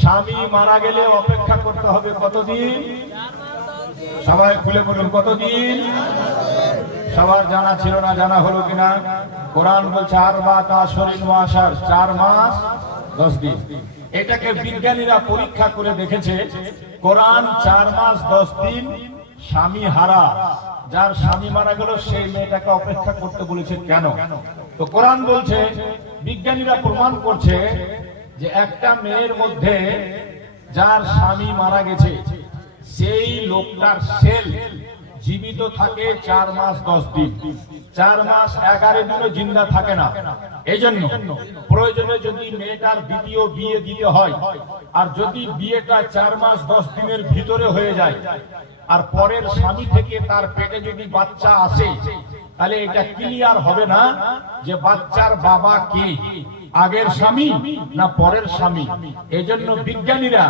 স্বামী মারা গেলে অপেক্ষা করতে হবে কতদিন? সবাই খুলে বলুন কতদিন? সবার জানা ছিল না, জানা হলো কিনা? কোরআন বলছে আরবাত আশরিন ওয়া আশার, 4 মাস 10 দিন। এটাকে বিজ্ঞানীরা পরীক্ষা করে দেখেছে। কোরআন 4 মাস 10 দিন স্বামী হারা, যার স্বামী মারা গেল সেই মেয়েটাকে অপেক্ষা করতে বলেছে কেন? তো কোরআন বলছে, বিজ্ঞানীরা প্রমাণ করছে যে একটা মেয়ের মধ্যে যার স্বামী মারা গেছে সেই লোকটার সেল জীবিত থাকে 4 মাস 10 দিন, 4 মাস 11 দিনও জিন্দা থাকে না। এই জন্য প্রয়োজনে যদি মেয়েটার দ্বিতীয় বিয়ে দিতে হয়, আর যদি বিয়েটা 4 মাস 10 দিনের ভিতরে হয়ে যায়, আর পরের স্বামী থেকে তার পেটে যদি বাচ্চা আসে, তাহলে এটা ক্লিয়ার হবে না যে বাচ্চার বাবা কে, আগের স্বামী না পরের স্বামী। এই জন্য বিজ্ঞানীরা